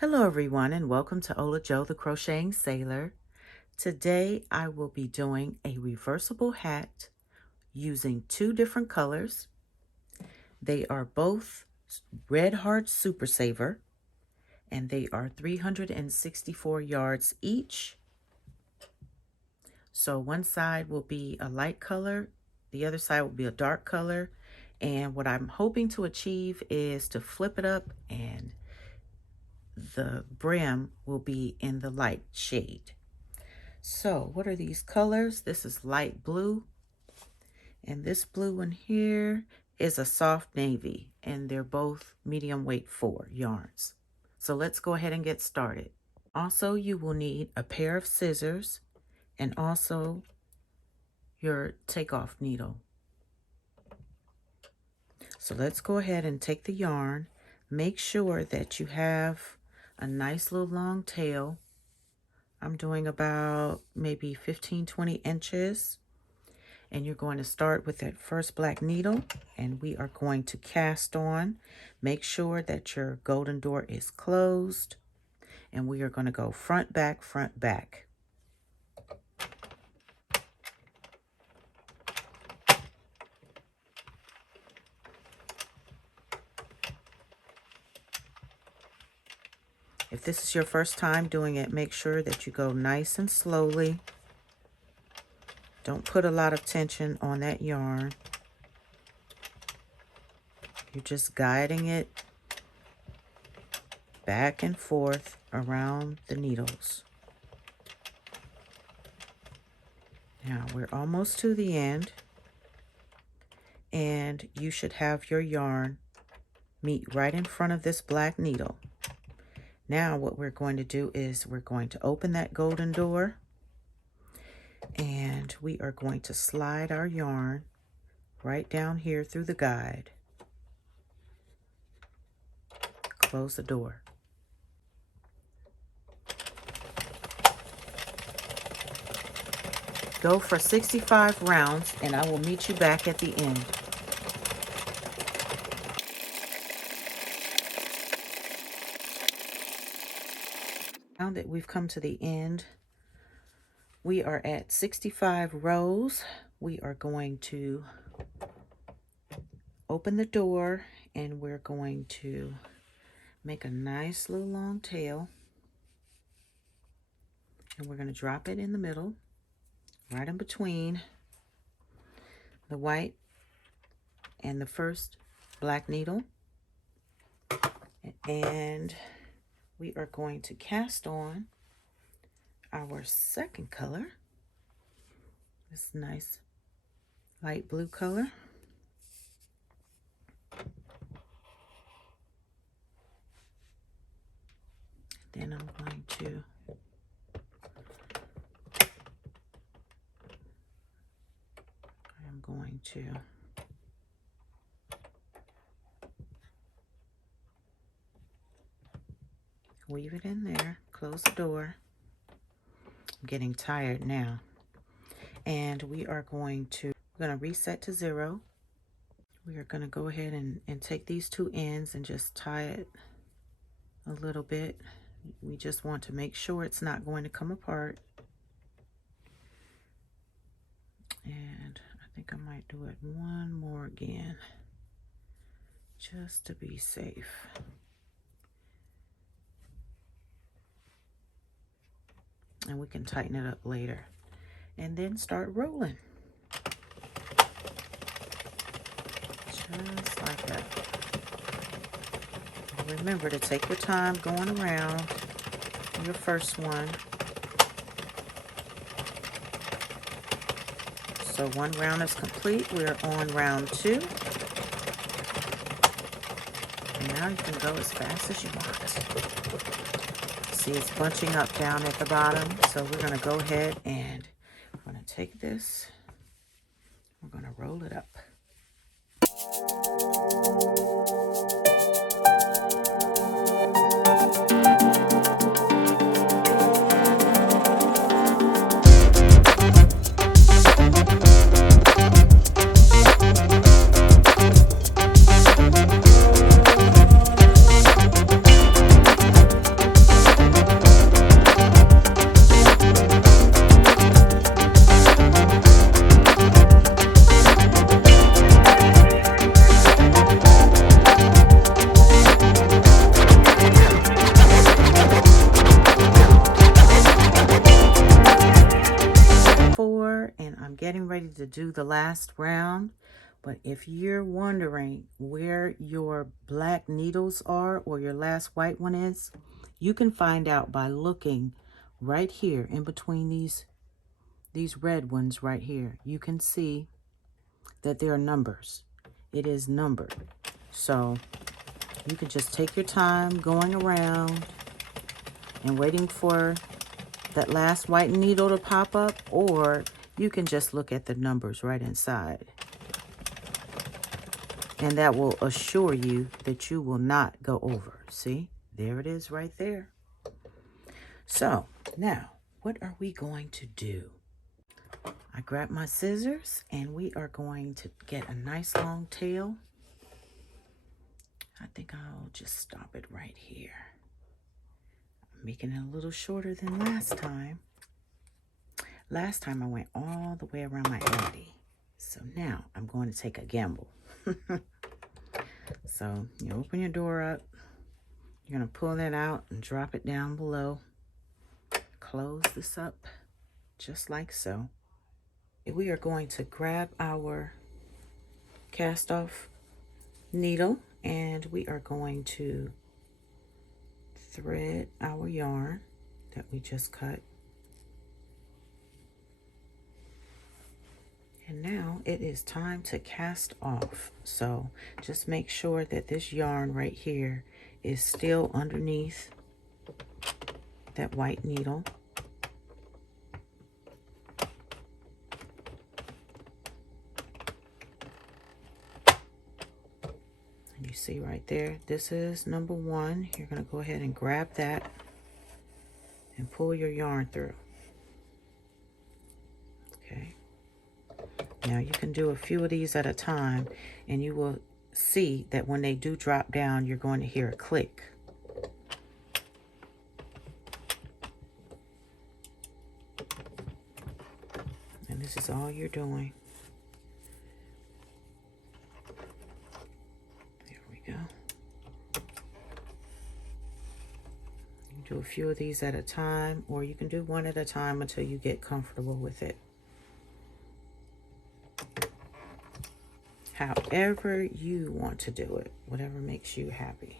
Hello everyone and welcome to Ola Joe the Crocheting Sailor. Today I will be doing a reversible hat using two different colors. They are both Red Heart Super Saver and they are 364 yards each. So one side will be a light color, the other side will be a dark color, and what I'm hoping to achieve is to flip it up and the brim will be in the light shade. So what are these colors? This is light blue, and this blue one here is a soft navy, and they're both medium weight 4 yarns. So let's go ahead and get started. Also, you will need a pair of scissors and also your takeoff needle. So let's go ahead and take the yarn. Make sure that you have a nice little long tail. I'm doing about maybe 15-20 inches, and you're going to start with that first black needle, and we are going to cast on. Make sure that your golden door is closed, and we are going to go front, back, front, back. If this is your first time doing it, make sure that you go nice and slowly. Don't put a lot of tension on that yarn. You're just guiding it back and forth around the needles. Now we're almost to the end, and you should have your yarn meet right in front of this black needle. Now what we're going to do is we're going to open that golden door, and we are going to slide our yarn right down here through the guide. Close the door. Go for 65 rounds, and I will meet you back at the end. Now that we've come to the end, we are at 65 rows. We are going to open the door, and we're going to make a nice little long tail, and we're going to drop it in the middle, right in between the white and the first black needle, and we are going to cast on our second color, this nice light blue color. Then I'm going to weave it in there, close the door. I'm getting tired now. And we are going to reset to 0. We are going to go ahead and take these two ends and just tie it a little bit. We just want to make sure it's not going to come apart. And I think I might do it one more again, just to be safe. And we can tighten it up later. And then start rolling. Just like that. And remember to take your time going around your first one. So one round is complete. We're on round 2. And now you can go as fast as you want. See, it's bunching up down at the bottom. So we're going to go ahead and we're going to take this. We're going to roll it up. to do the last round. But if you're wondering where your black needles are or your last white one is, you can find out by looking right here in between these red ones right here. You can see that there are numbers. It is numbered. So you can just take your time going around and waiting for that last white needle to pop up, or you can just look at the numbers right inside. And that will assure you that you will not go over. See, there it is right there. So now, what are we going to do? I grabbed my scissors and we are going to get a nice long tail. I think I'll just stop it right here. I'm making it a little shorter than last time. Last time I went all the way around my Addi. So now I'm going to take a gamble. So you open your door up. You're going to pull that out and drop it down below. Close this up just like so. We are going to grab our cast off needle and we are going to thread our yarn that we just cut. And now it is time to cast off. So just make sure that this yarn right here is still underneath that white needle. And you see right there, this is number 1. You're going to go ahead and grab that and pull your yarn through. Okay. Now you can do a few of these at a time and you will see that when they do drop down, you're going to hear a click. And this is all you're doing. There we go. You can do a few of these at a time, or you can do one at a time until you get comfortable with it. However you want to do it, whatever makes you happy.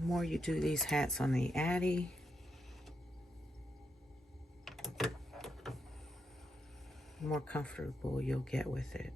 The more you do these hats on the Addi, the more comfortable you'll get with it.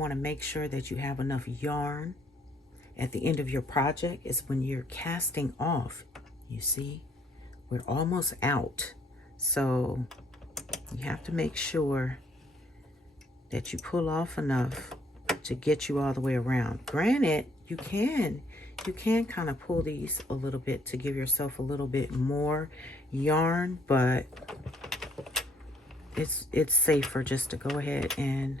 want to make sure that you have enough yarn at the end of your project is when you're casting off. You see, we're almost out. So you have to make sure that you pull off enough to get you all the way around. Granted, you can kind of pull these a little bit to give yourself a little bit more yarn, but it's safer just to go ahead and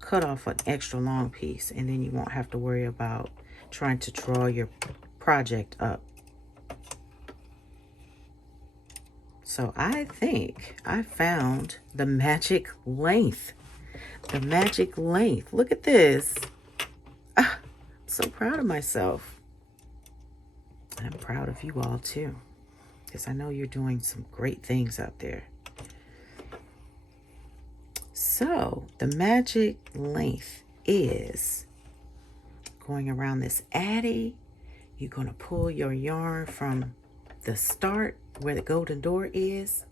cut off an extra long piece, and then you won't have to worry about trying to draw your project up. So I think I found the magic length. The magic length. Look at this. Ah, I'm so proud of myself. And I'm proud of you all too, because I know you're doing some great things out there. So the magic length is going around this Addi. You're going to pull your yarn from the start where the golden door is,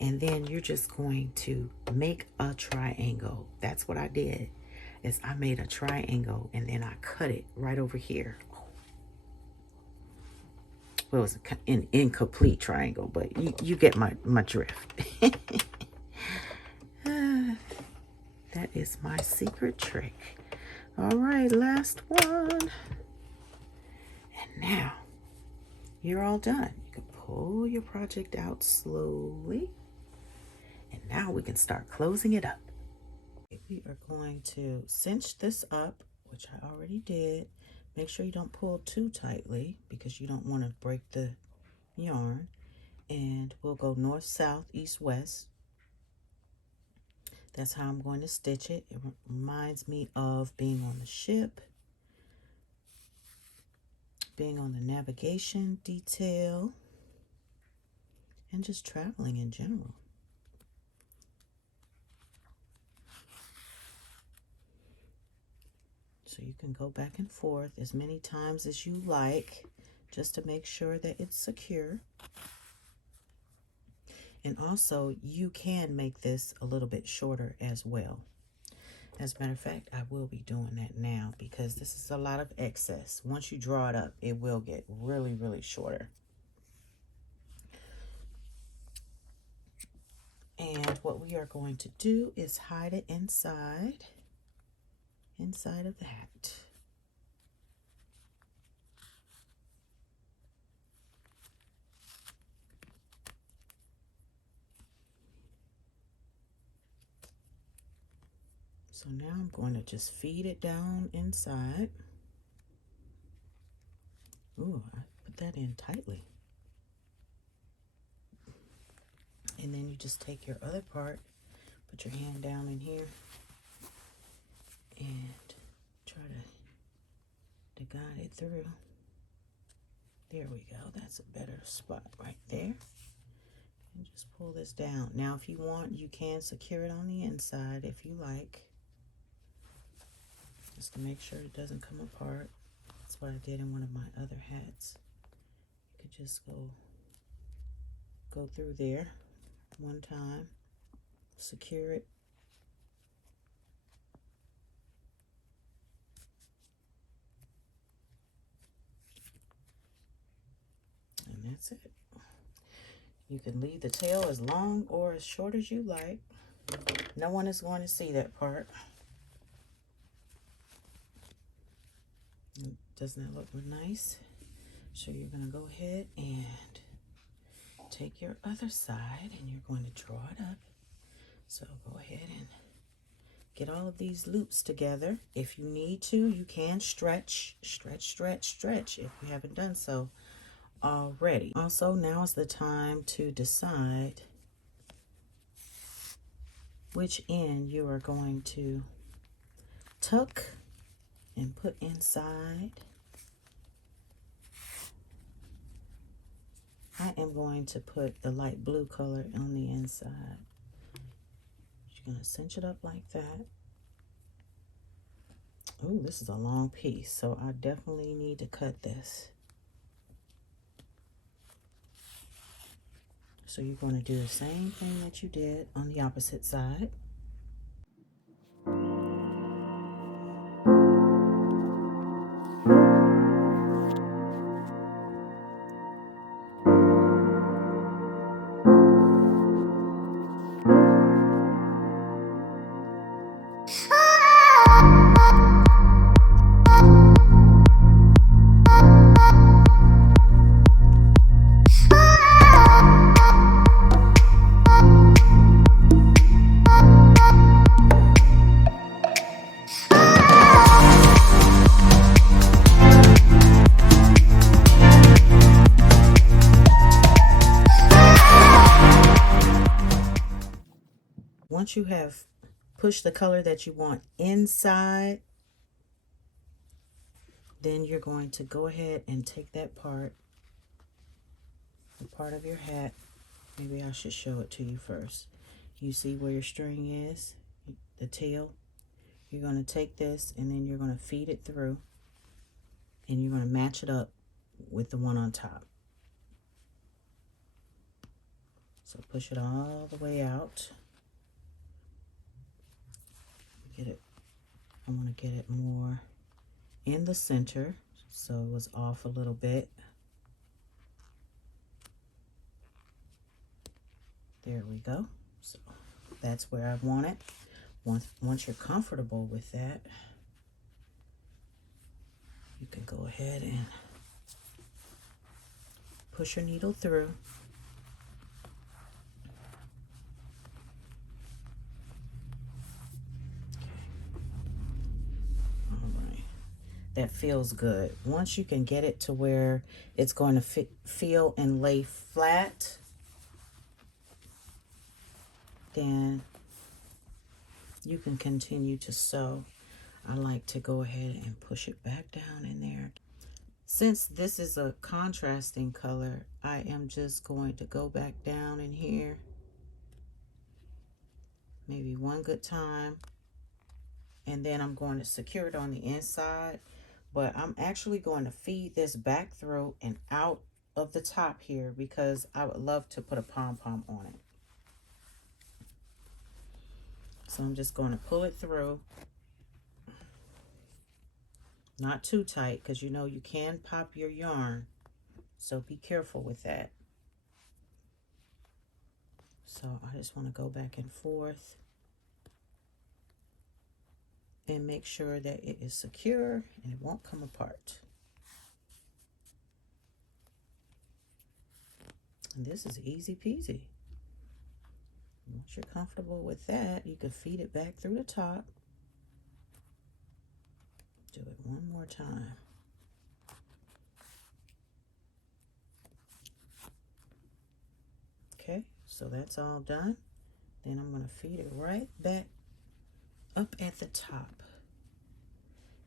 and then you're just going to make a triangle. That's what I did, is I made a triangle and then I cut it right over here. Well, it was an incomplete triangle, but you get my drift. That is my secret trick. All right, last one. And now you're all done. You can pull your project out slowly. And now we can start closing it up. We are going to cinch this up, which I already did. Make sure you don't pull too tightly because you don't want to break the yarn. And we'll go north, south, east, west. That's how I'm going to stitch it. It reminds me of being on the ship, being on the navigation detail, and just traveling in general. So you can go back and forth as many times as you like, just to make sure that it's secure. And also, you can make this a little bit shorter as well. As a matter of fact, I will be doing that now because this is a lot of excess. Once you draw it up, it will get really, really shorter. And what we are going to do is hide it inside of that. So now I'm going to just feed it down inside. Ooh, I put that in tightly. And then you just take your other part, put your hand down in here, and try to guide it through. There we go. That's a better spot right there. And just pull this down. Now, if you want, you can secure it on the inside if you like, just to make sure it doesn't come apart. That's what I did in one of my other hats. You could just go through there one time, secure it, and that's it. You can leave the tail as long or as short as you like. No one is going to see that part. Doesn't that look nice? So you're going to go ahead and take your other side and you're going to draw it up. So go ahead and get all of these loops together. If you need to, you can stretch if you haven't done so already. Also, now is the time to decide which end you are going to tuck and put inside. I am going to put the light blue color on the inside. You're going to cinch it up like that. Oh, this is a long piece, so I definitely need to cut this. So you're going to do the same thing that you did on the opposite side. once you have pushed the color that you want inside, then you're going to go ahead and take that part, the part of your hat. Maybe I should show it to you first. You see where your string is, the tail? You're going to take this and then you're going to feed it through, and you're going to match it up with the one on top. So push it all the way out. Get it. I want to get it more in the center, so it was off a little bit. There we go. So that's where I want it. Once you're comfortable with that, you can go ahead and push your needle through. That feels good. Once you can get it to where it's going to feel and lay flat, then you can continue to sew. I like to go ahead and push it back down in there. Since this is a contrasting color, I am just going to go back down in here maybe one good time, and then I'm going to secure it on the inside. But I'm actually going to feed this back through and out of the top here because I would love to put a pom-pom on it. So I'm just going to pull it through. Not too tight, because you know you can pop your yarn. So be careful with that. So I just want to go back and forth and make sure that it is secure and it won't come apart. And this is easy peasy. Once you're comfortable with that, you can feed it back through the top. Do it one more time. Okay, so that's all done. Then I'm going to feed it right back up at the top.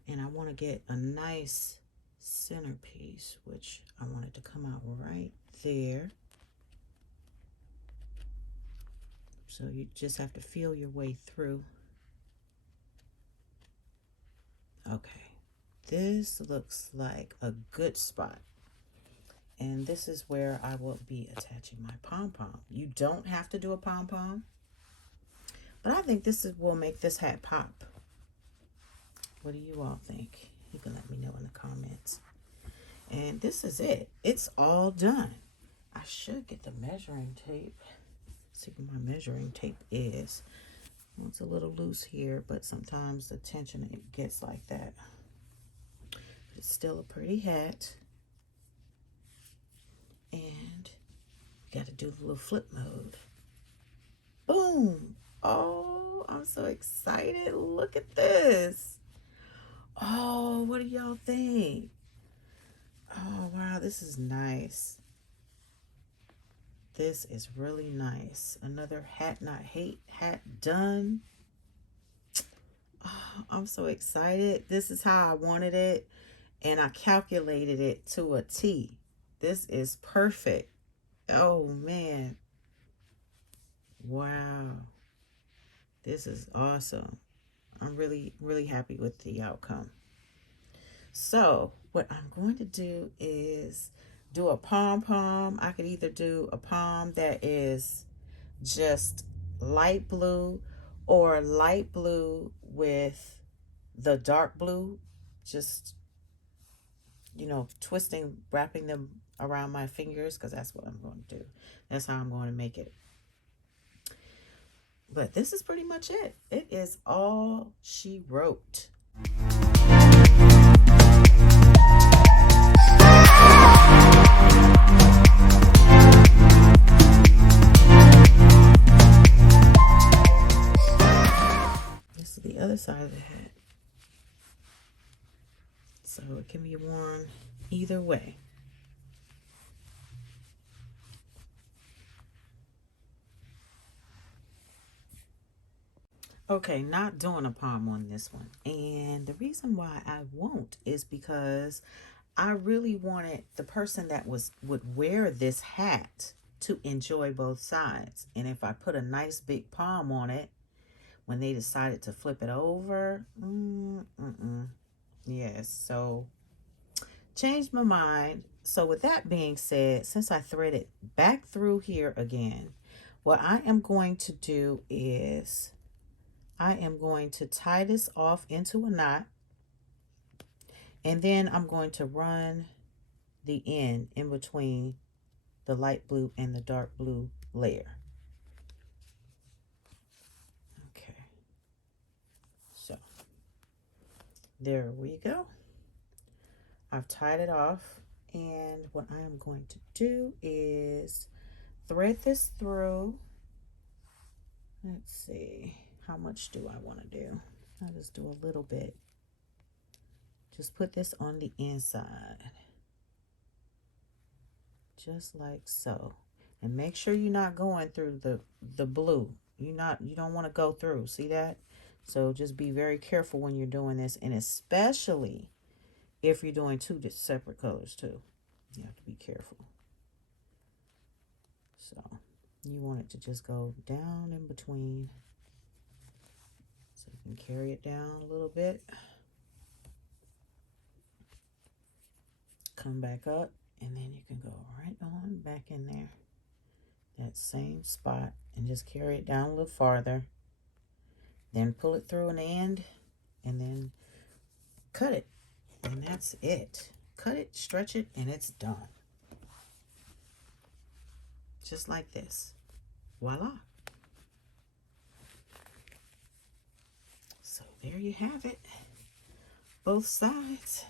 And I want to get a nice centerpiece, which I want it to come out right there. So you just have to feel your way through. Okay, this looks like a good spot. And this is where I will be attaching my pom-pom. You don't have to do a pom-pom, but I think will make this hat pop. What do you all think? You can let me know in the comments. And this is it. It's all done. I should get the measuring tape. See where my measuring tape is. It's a little loose here, but sometimes the tension, it gets like that. But it's still a pretty hat. And you got to do the little flip mode. Boom. Oh, I'm so excited. Look at this. Oh, what do y'all think? Oh, wow, this is nice. This is really nice. Another hat not hate hat done. Oh, I'm so excited. This is how I wanted it, and I calculated it to a T. This is perfect. Oh, man. Wow. This is awesome. I'm really, really happy with the outcome. So what I'm going to do is do a pom-pom. I could either do a pom that is just light blue or light blue with the dark blue, just, you know, twisting, wrapping them around my fingers, because that's what I'm going to do. That's how I'm going to make it. But this is pretty much it. It is all she wrote. This is the other side of the hat. So it can be worn either way. Okay, not doing a palm on this one. And the reason why I won't is because I really wanted the person that would wear this hat to enjoy both sides. And if I put a nice big palm on it, when they decided to flip it over, yes, so changed my mind. So with that being said, since I threaded back through here again, what I am going to do is I am going to tie this off into a knot, and then I'm going to run the end in between the light blue and the dark blue layer. Okay, so there we go. I've tied it off, and what I am going to do is thread this through. Let's see, how much do I want to do? I'll just do a little bit. Just put this on the inside, just like so. And make sure you're not going through the blue. You don't want to go through. See that? So just be very careful when you're doing this, and especially if you're doing two separate colors too. You have to be careful. So you want it to just go down in between. So you can carry it down a little bit. Come back up, and then you can go right on back in there. That same spot, and just carry it down a little farther. Then pull it through an end, and then cut it. And that's it. Cut it, stretch it, and it's done. Just like this. Voila. So there you have it. Both sides.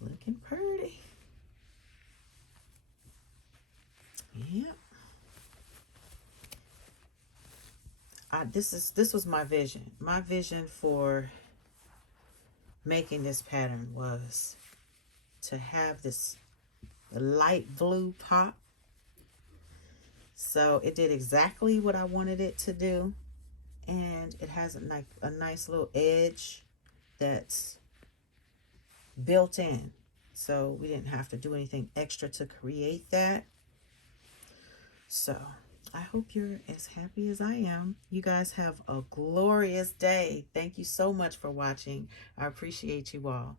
Looking pretty. Yep. This was my vision. My vision for making this pattern was to have this light blue pop. So it did exactly what I wanted it to do, and it has a nice little edge that's built in, so we didn't have to do anything extra to create that. So I hope you're as happy as I am. You guys have a glorious day. Thank you so much for watching. I appreciate you all.